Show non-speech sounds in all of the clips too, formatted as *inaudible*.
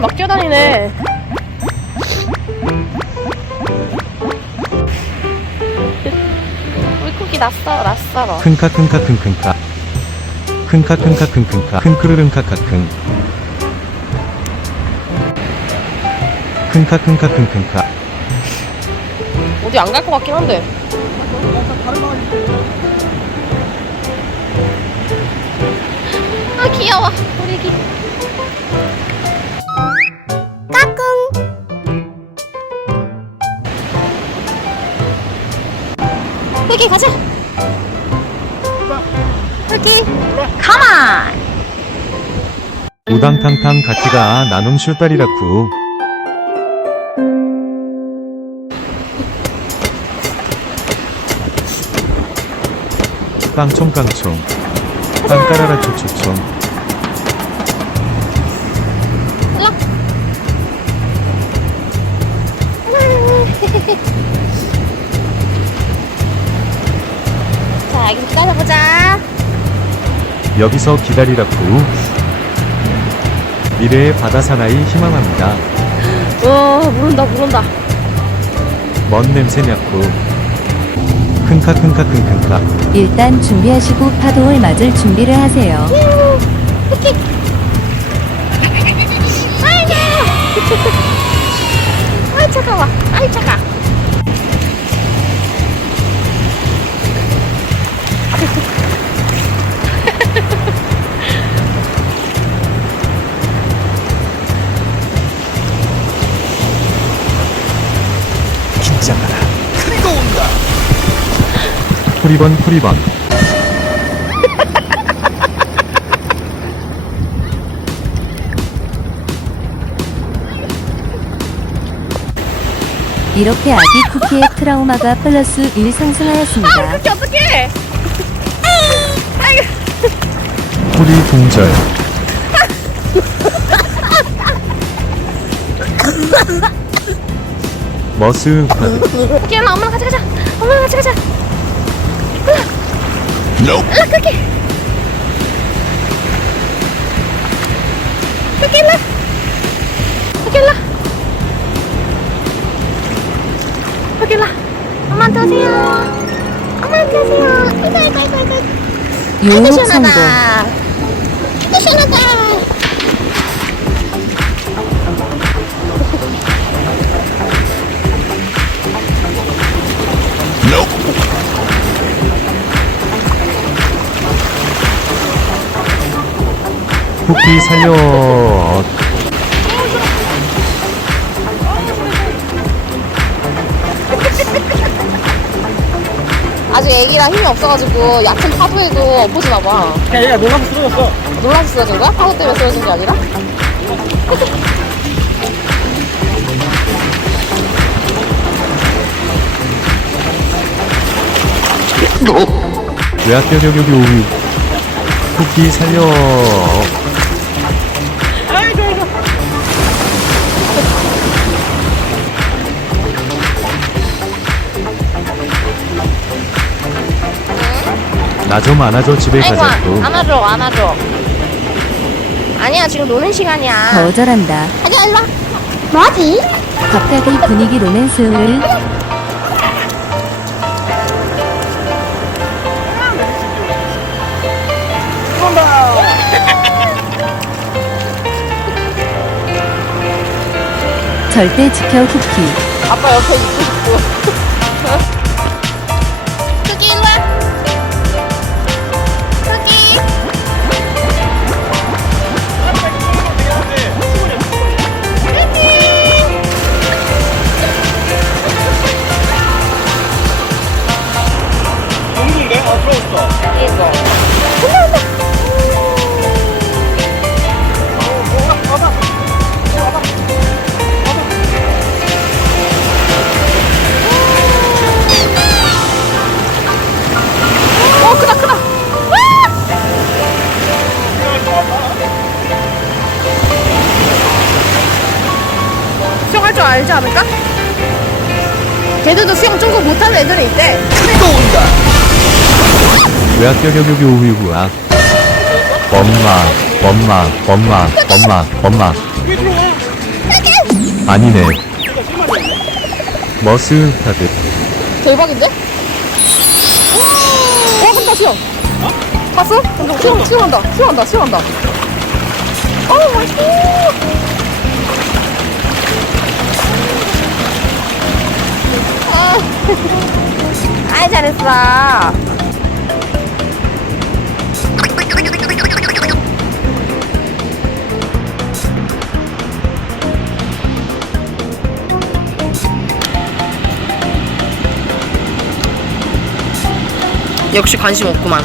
꿀꿀이네. 물고기 났어, 났어. 큰카 큰카 큰큰카 큰카 큰카 큰큰카 큰크르른카카큰 큰카 큰카 큰큰카 어디 안 갈 것 같긴 한데. 아 귀여워 우리 애 애기 가자. 애기. 가만. 우당탕탕 가티가 나눔 슈딸이라쿠 깡총깡총 깡까라라 초초총 여기서 기다리라쿠 미래의 바다 사나이 희망합니다 와, 모른다, 모른다. 먼 냄새냐쿠 큰카 큰카 큰큰카 일단 준비하시고 파도를 맞을 준비를 하세요. 아이, 차가워. 아이, 차가. 긴장하라 그리고 온다 프리번 프리번 이렇게 아기 쿠키의 트라우마가 플러스 1 상승하였습니다. 어떡해, 어떡해! 아이고. 프리 동절 *laughs* 파드 오케이, 일로 엄마랑 같이 가자. 엄마랑 같이 가자. 일로. 일로, 크게. 크게, 일로. 크게, 일로. 크게, 일로. 엄마한테 오세요. 엄마한테 오세요. 아이고, 아이고, 아이고, 아이고. 아이고. 시원하다. 아이고, 시원하다. 쿠키 살려 아직 애기라 힘이 없어가지고 얕은 파도에도 엎어지나 봐. 야, 얘가 놀라서 쓰러졌어. 놀라서 쓰러진 거야? 파도 때문에 쓰러진 게 아니라? 외학교력여기 오위 쿠키 살려 나 좀 안아줘 집에 아이고, 가자고 안아줘, 안아줘. 아니야, 지금 노는 시간이야. 거절한다. 가자, 일로 와. 뭐하지? 갑자기 분위기 로맨스를 *laughs* 절대 지켜 쿠키. 아빠 옆에 있고 싶고. 줄 알지 않을까? 걔들도 수영 조금 못하는 애들이 있대. 외학교력여기 오위구악 엄마 엄마 엄마 엄마 엄마 왜 들어와? 아니네. 머스타드. 대박인데? 와 한다 수영 봤어? 수영, 수영한다 수영한다 수영한다 어 맛있어 아, 아이 잘했어. 역시 관심 없구만.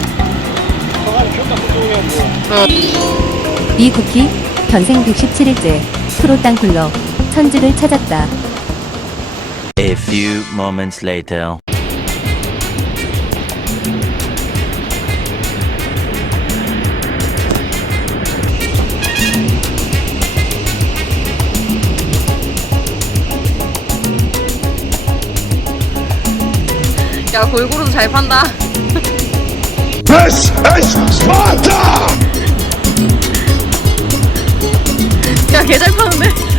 이 쿠키 견생 117일째 프로 땅굴러 천직을 찾았다. A few moments later. 야 골고루도 잘 판다 This is Sparta! 야 개 잘 파는데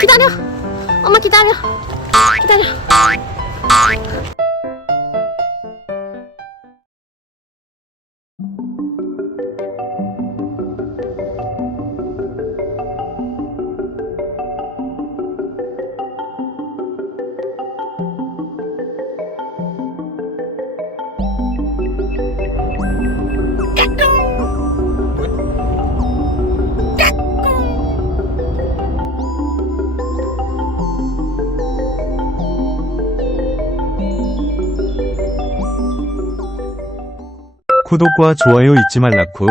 기다려. 엄마 기다려. 기다려 구독과 좋아요 잊지 말라쿠.